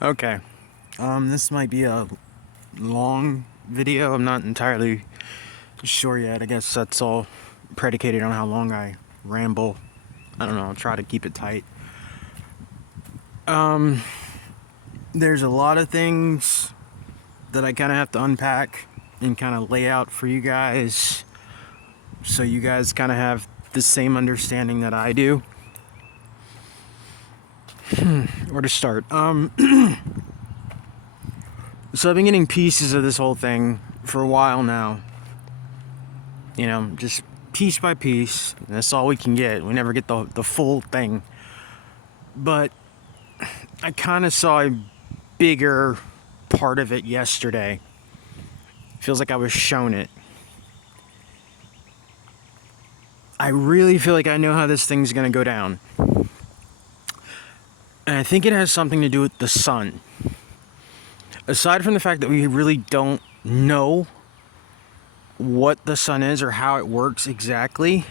Okay. This might be a long video. I'm not entirely sure yet. I guess that's all predicated on how long I ramble. I don't know. I'll try to keep it tight. There's a lot of things that I kind of have to unpack and kind of lay out for you guys so you guys kind of have the same understanding that I do. Where to start? So I've been getting pieces of this whole thing for a while now. You know, just piece by piece. That's all we can get. We never get the full thing. But I kind of saw a bigger part of it yesterday. Feels like I was shown it. I really feel like I know how this thing's gonna go down. And I think it has something to do with the sun. Aside from the fact that we really don't know what the sun is or how it works exactly,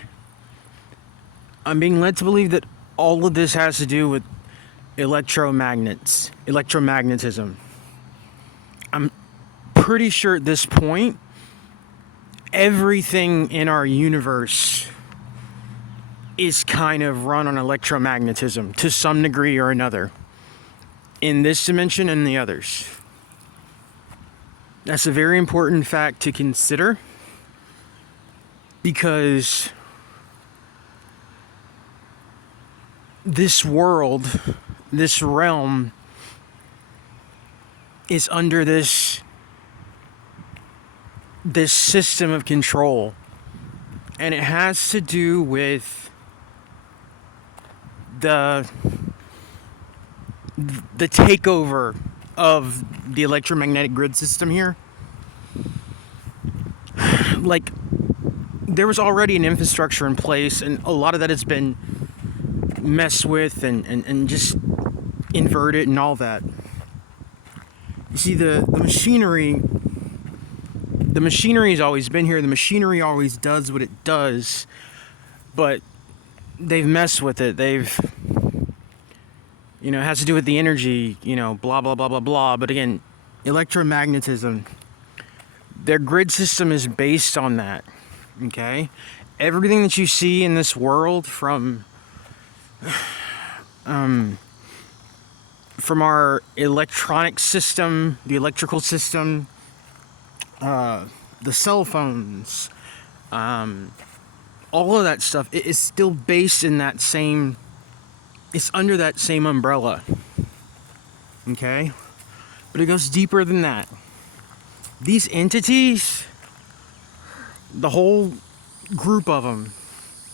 I'm being led to believe that all of this has to do with electromagnetism. I'm pretty sure at this point, everything in our universe is kind of run on electromagnetism to some degree or another, in this dimension and the others. That's a very important fact to consider, because this world, this realm, is under this system of control, and it has to do with the takeover of the electromagnetic grid system here. Like, there was already an infrastructure in place, and a lot of that has been messed with and just inverted and all that. You see, the machinery has always been here. The machinery always does what it does, but they've messed with it. They've, it has to do with the energy, blah, blah, blah, blah, blah. But again, electromagnetism, their grid system is based on that, okay? Everything that you see in this world, from our electronic system, the electrical system, the cell phones, all of that stuff, it is still based in that same, it's under that same umbrella, okay? But it goes deeper than that. These entities, the whole group of them,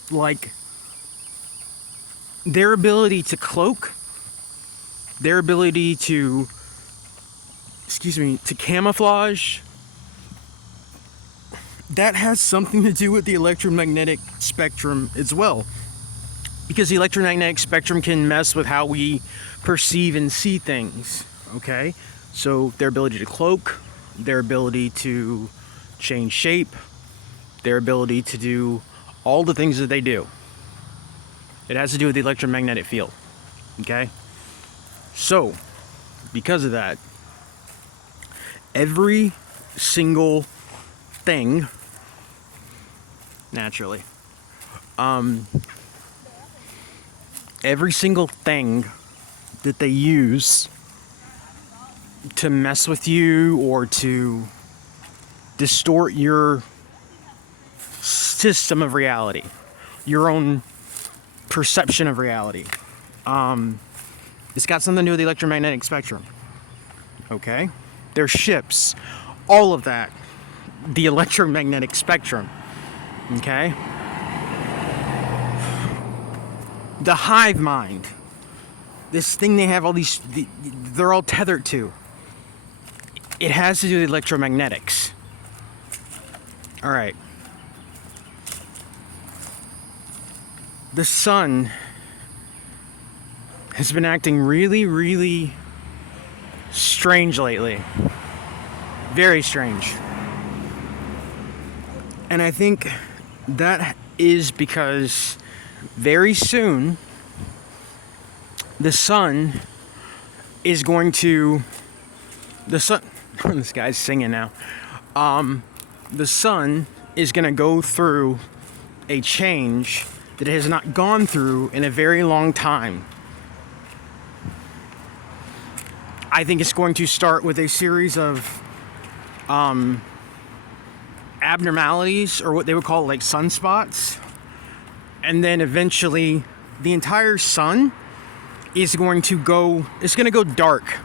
like, their ability to cloak, their ability to camouflage, that has something to do with the electromagnetic spectrum as well. Because the electromagnetic spectrum can mess with how we perceive and see things, okay? So their ability to cloak, their ability to change shape, their ability to do all the things that they do, it has to do with the electromagnetic field, okay? So, because of that, every single thing, naturally, every single thing that they use to mess with you or to distort your system of reality, your own perception of reality, it's got something to do with the electromagnetic spectrum, okay? Their ships, all of that, the electromagnetic spectrum, okay? The hive mind, this thing they have all these, they're all tethered to, it has to do with electromagnetics. All right. The sun has been acting really, really strange lately. Very strange. And I think that is because very soon the sun is going to, the sun, this guy's singing now. The sun is going to go through a change that it has not gone through in a very long time. I think it's going to start with a series of abnormalities, or what they would call like sunspots, and then eventually the entire sun is going to go, it's going to go dark.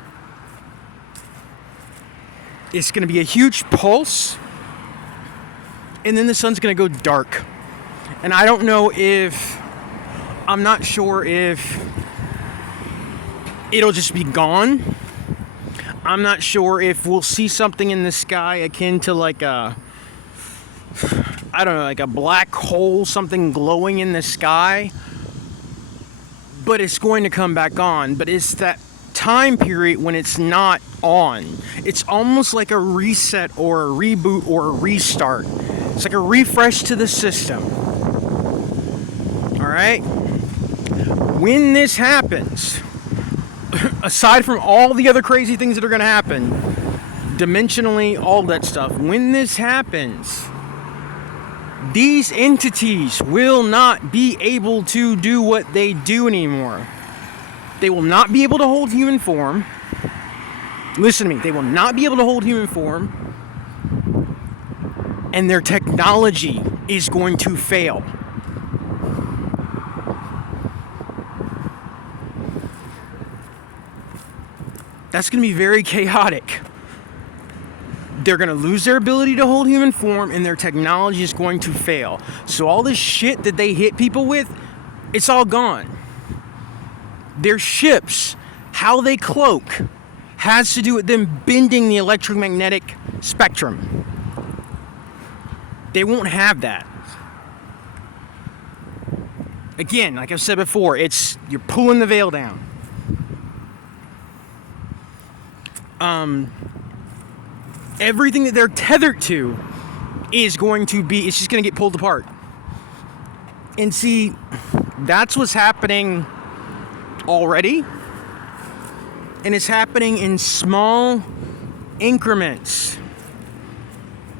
It's going to be a huge pulse, and then the sun's going to go dark. And I don't know if, I'm not sure if it'll just be gone. I'm not sure if we'll see something in the sky akin to like a, I don't know, like a black hole, something glowing in the sky. But it's going to come back on. But it's that time period when it's not on. It's almost like a reset or a reboot or a restart. It's like a refresh to the system. Alright? When this happens, aside from all the other crazy things that are going to happen, dimensionally, all that stuff, when this happens, these entities will not be able to do what they do anymore. They will not be able to hold human form. Listen to me. They will not be able to hold human form. And their technology is going to fail. That's going to be very chaotic. They're going to lose their ability to hold human form, and their technology is going to fail. So all this shit that they hit people with, it's all gone. Their ships, how they cloak, has to do with them bending the electromagnetic spectrum. They won't have that. Again, like I've said before, it's, you're pulling the veil down. Everything that they're tethered to is going to be, it's just going to get pulled apart. And see, that's what's happening already. And it's happening in small increments.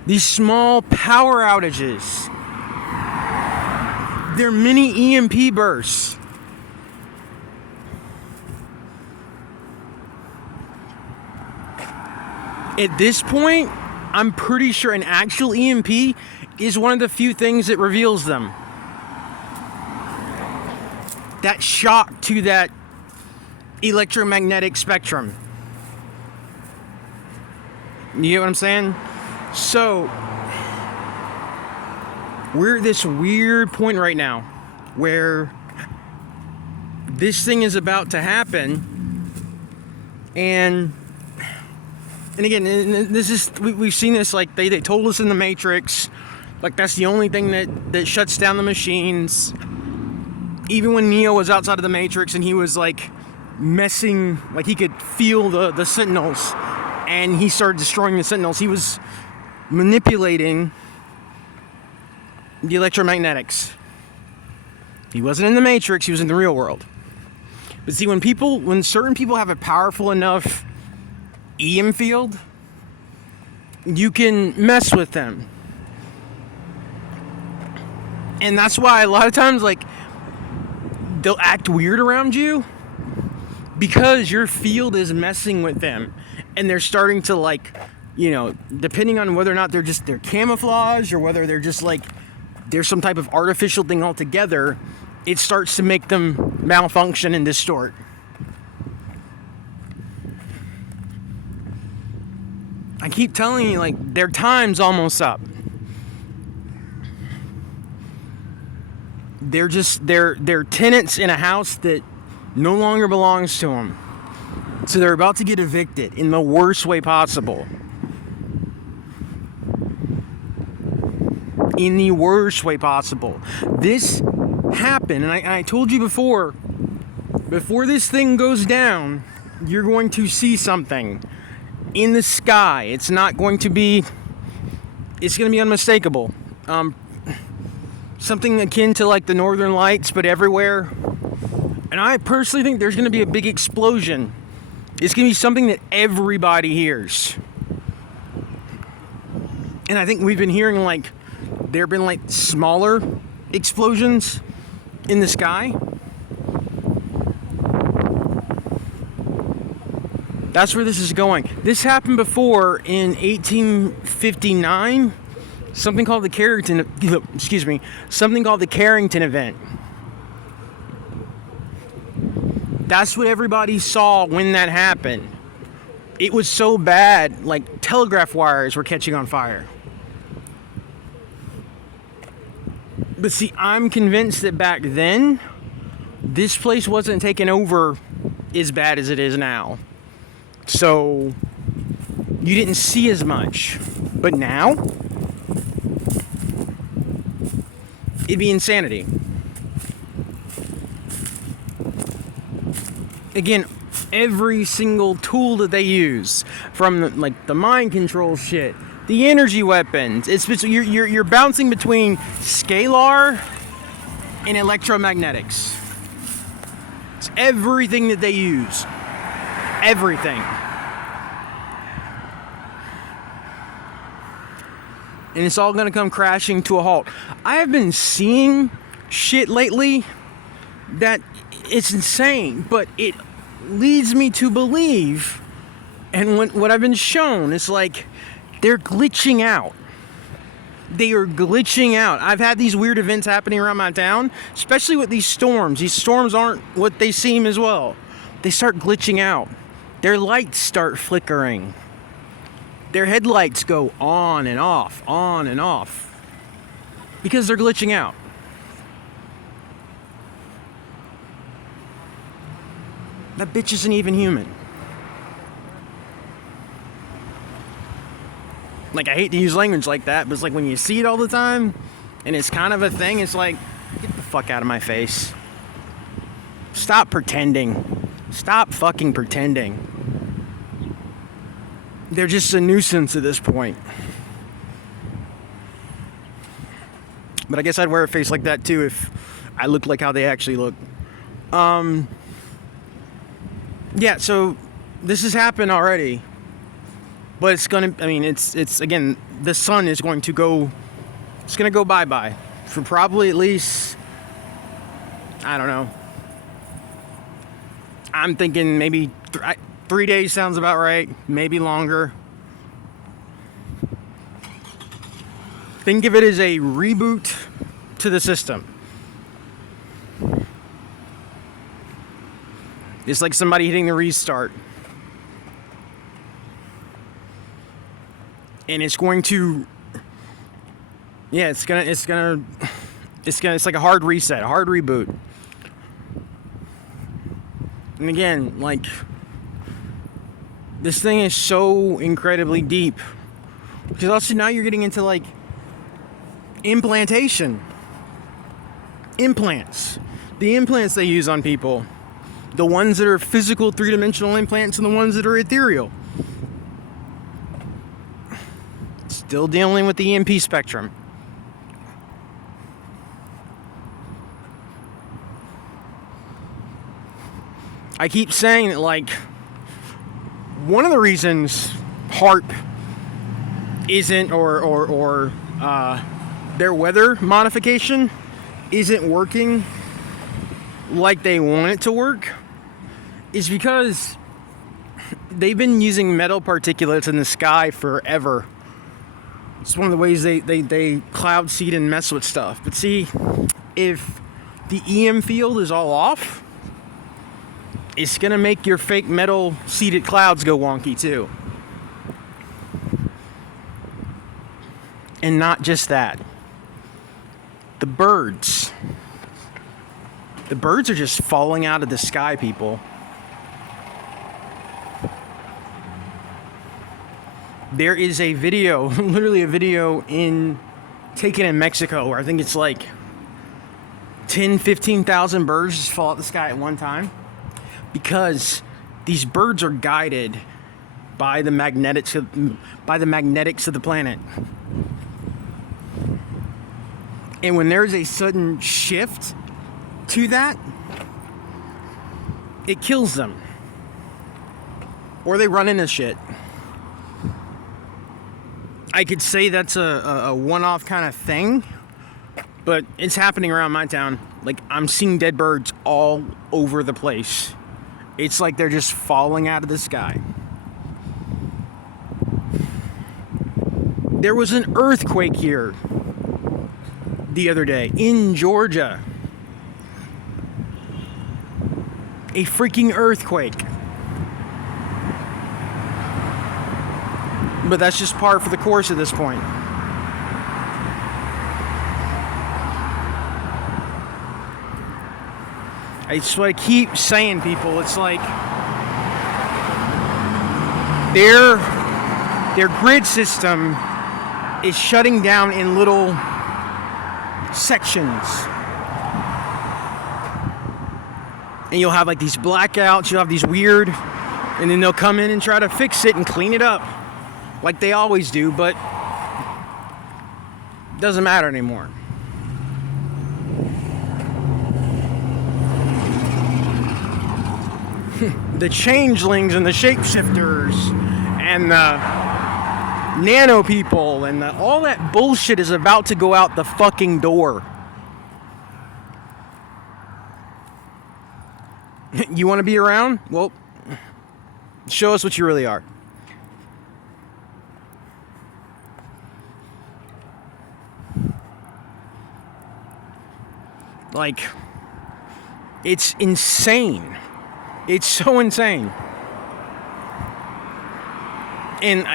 These small power outages. They're mini EMP bursts. At this point, I'm pretty sure an actual EMP is one of the few things that reveals them. That shock to that electromagnetic spectrum. You get what I'm saying? So, we're at this weird point right now where this thing is about to happen, and again, this is, we've seen this, like they told us in the Matrix, like that's the only thing that shuts down the machines. Even when Neo was outside of the Matrix and he was like messing, like he could feel the Sentinels, and he started destroying the Sentinels, he was manipulating the electromagnetics. He wasn't in the Matrix, he was in the real world. But see, when certain people have a powerful enough EM field, you can mess with them. And that's why a lot of times, like, they'll act weird around you because your field is messing with them, and they're starting to, like, you know, depending on whether or not they're camouflage or whether they're just like there's some type of artificial thing altogether, it starts to make them malfunction and distort. I keep telling you, like, their time's almost up. They're tenants in a house that no longer belongs to them. So they're about to get evicted in the worst way possible. In the worst way possible. This happened, and I told you before this thing goes down, you're going to see something in the sky. It's going to be unmistakable. Something akin to like the Northern Lights, but everywhere. And I personally think there's going to be a big explosion It's going to be something that everybody hears. And I think we've been hearing like there have been like smaller explosions in the sky. That's where this is going. This happened before in 1859. Something called the Carrington event. That's what everybody saw when that happened. It was so bad, like telegraph wires were catching on fire. But see, I'm convinced that back then, this place wasn't taken over as bad as it is now. So, you didn't see as much. But now, it'd be insanity. Again, every single tool that they use, from the mind control shit, the energy weapons, you're bouncing between scalar and electromagnetics. It's everything that they use. Everything. And it's all gonna come crashing to a halt. I have been seeing shit lately that it's insane, but it leads me to believe, and what I've been shown is like they're glitching out. They are glitching out. I've had these weird events happening around my town, especially with these storms. These storms aren't what they seem as well. They start glitching out. Their lights start flickering. Their headlights go on and off, because they're glitching out. That bitch isn't even human. Like, I hate to use language like that, but it's like when you see it all the time, and it's kind of a thing, it's like, get the fuck out of my face. Stop pretending. Stop fucking pretending. They're just a nuisance at this point. But I guess I'd wear a face like that too if I looked like how they actually look. Yeah, so this has happened already. But it's gonna, it's again, the sun is going to go, it's gonna go bye-bye for probably at least, I don't know. I'm thinking maybe 3 days sounds about right, maybe longer. Think of it as a reboot to the system. It's like somebody hitting the restart. And it's going to, yeah, it's like a hard reset, a hard reboot. And again, like, this thing is so incredibly deep. Because also now you're getting into like implantation. Implants. The implants they use on people. The ones that are physical three-dimensional implants and the ones that are ethereal. Still dealing with the EMP spectrum. I keep saying that, like, one of the reasons HAARP isn't, or their weather modification isn't working like they want it to work, is because they've been using metal particulates in the sky forever. It's one of the ways they cloud seed and mess with stuff. But see, if the EM field is all off, it's going to make your fake metal seeded clouds go wonky too. And not just that. The birds. The birds are just falling out of the sky, people. There is a video, literally a video taken in Mexico, where I think it's like 15,000 birds just fall out of the sky at one time. Because these birds are guided by the magnetics of the planet. And when there's a sudden shift to that, it kills them. or they run into shit. I could say that's a one-off kind of thing, but it's happening around my town. Like, I'm seeing dead birds all over the place. It's like they're just falling out of the sky. There was an earthquake here the other day in Georgia. A freaking earthquake. But that's just par for the course at this point. It's what I keep saying, people. It's like their grid system is shutting down in little sections. And you'll have like these blackouts, you'll have these weird, and then they'll come in and try to fix it and clean it up like they always do, but it doesn't matter anymore. The changelings and the shapeshifters and the nano people and all that bullshit is about to go out the fucking door. You want to be around? Well, show us what you really are. Like, it's insane. It's so insane. And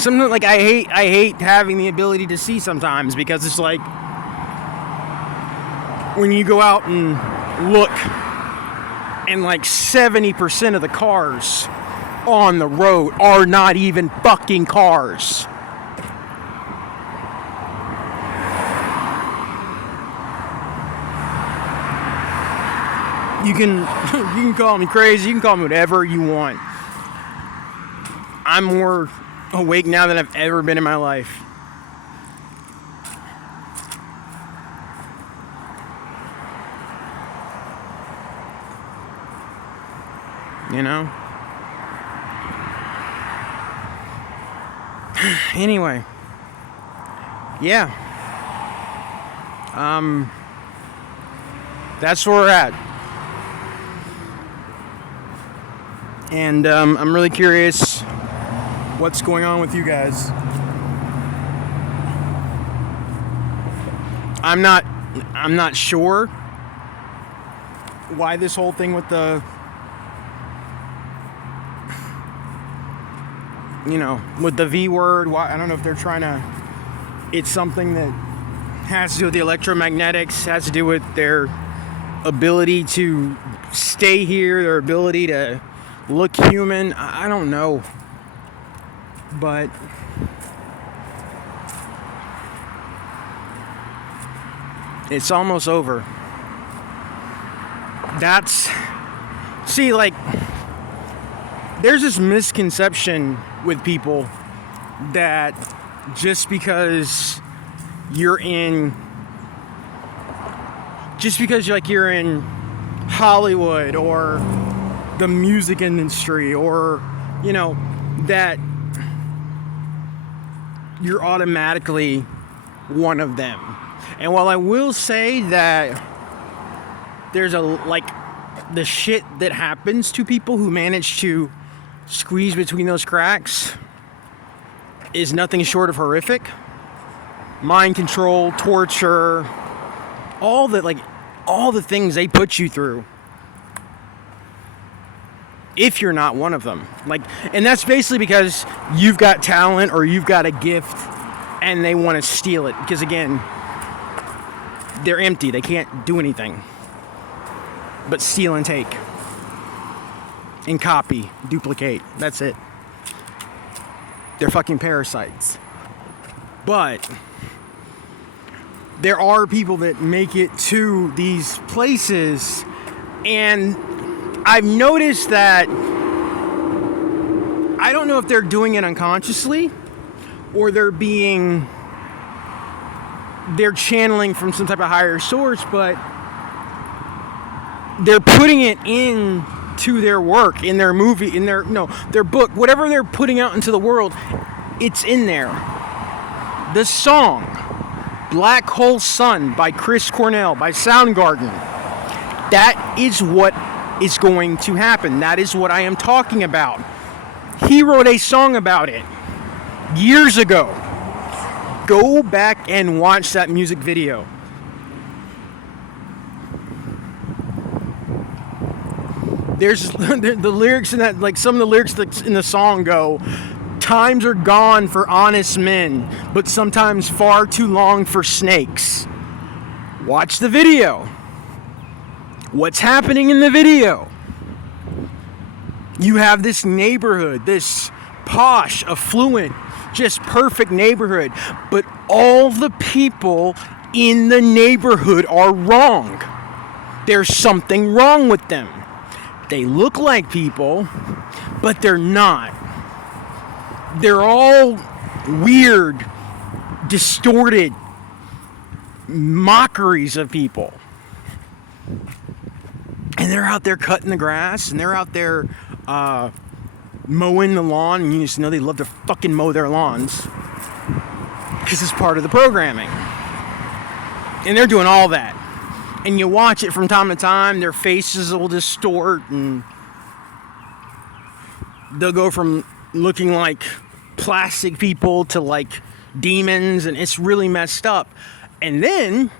something like I hate having the ability to see sometimes, because it's like when you go out and look, and like 70% of the cars on the road are not even fucking cars. You can call me crazy, you can call me whatever you want. I'm more awake now than I've ever been in my life. You know? Anyway. Yeah. That's where we're at. And I'm really curious what's going on with you guys. I'm not sure why this whole thing with the, with the V word, why, I don't know if they're trying to, it's something that has to do with the electromagnetics, has to do with their ability to stay here, their ability to look human. I don't know. But it's almost over. There's this misconception with people that just because you're in Hollywood or the music industry, or that you're automatically one of them. And while I will say that there's the shit that happens to people who manage to squeeze between those cracks is nothing short of horrific. Mind control, torture, all the things they put you through. If you're not one of them. And that's basically because you've got talent or you've got a gift and they want to steal it. Because again, they're empty. They can't do anything but steal and take. And copy, duplicate. That's it. They're fucking parasites. But there are people that make it to these places, and I've noticed that I don't know if they're doing it unconsciously or they're channeling from some type of higher source, but they're putting it in to their work, in their movie, in their book, whatever they're putting out into the world, it's in there. The song Black Hole Sun by Chris Cornell, by Soundgarden, that is what is going to happen. That is what I am talking about. He wrote a song about it years ago. Go back and watch that music video. There's the lyrics in that, like some of the lyrics in the song go, times are gone for honest men, but sometimes far too long for snakes. Watch the video. What's happening in the video? You have this neighborhood, this posh, affluent, just perfect neighborhood, but all the people in the neighborhood are wrong. There's something wrong with them. They look like people, but they're not. They're all weird, distorted mockeries of people. And they're out there cutting the grass, and they're out there mowing the lawn, and you just know they love to fucking mow their lawns because it's part of the programming. And they're doing all that. And you watch it from time to time, their faces will distort, and they'll go from looking like plastic people to like demons, and it's really messed up. And then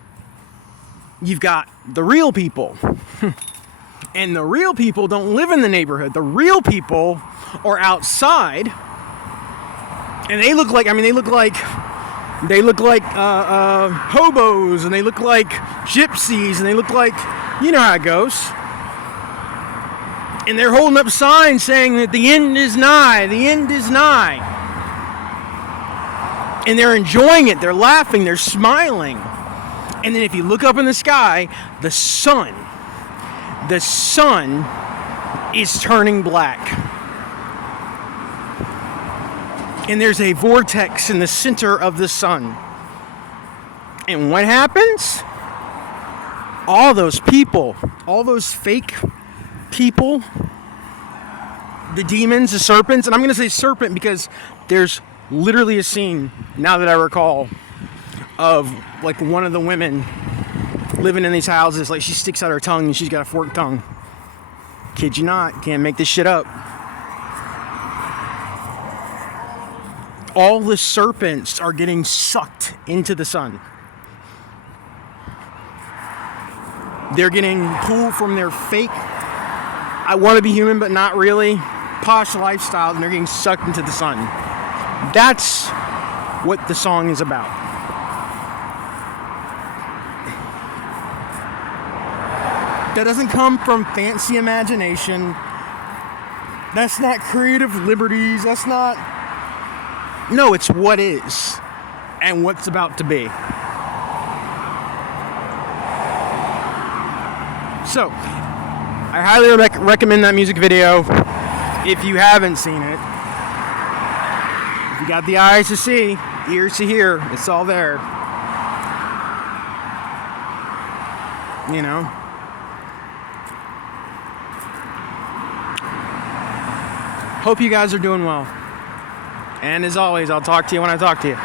you've got the real people. And the real people don't live in the neighborhood. The real people are outside, and they look like hobos, and they look like gypsies, and they look like, you know how it goes. And they're holding up signs saying that the end is nigh, the end is nigh. And they're enjoying it, they're laughing, they're smiling. And then if you look up in the sky, the sun is turning black. And there's a vortex in the center of the sun. And what happens? All those people, all those fake people, the demons, the serpents, and I'm going to say serpent because there's literally a scene, now that I recall, of like one of the women living in these houses, like she sticks out her tongue and she's got a forked tongue. Kid you not, can't make this shit up. All the serpents are getting sucked into the sun. They're getting pulled from their fake, I want to be human but not really, posh lifestyle, and they're getting sucked into the sun. That's what the song is about. That doesn't come from fancy imagination. That's not creative liberties. That's not... No, it's what is and what's about to be. So, I highly recommend that music video if you haven't seen it. If you got the eyes to see, ears to hear, it's all there. You know? Hope you guys are doing well. And as always, I'll talk to you when I talk to you.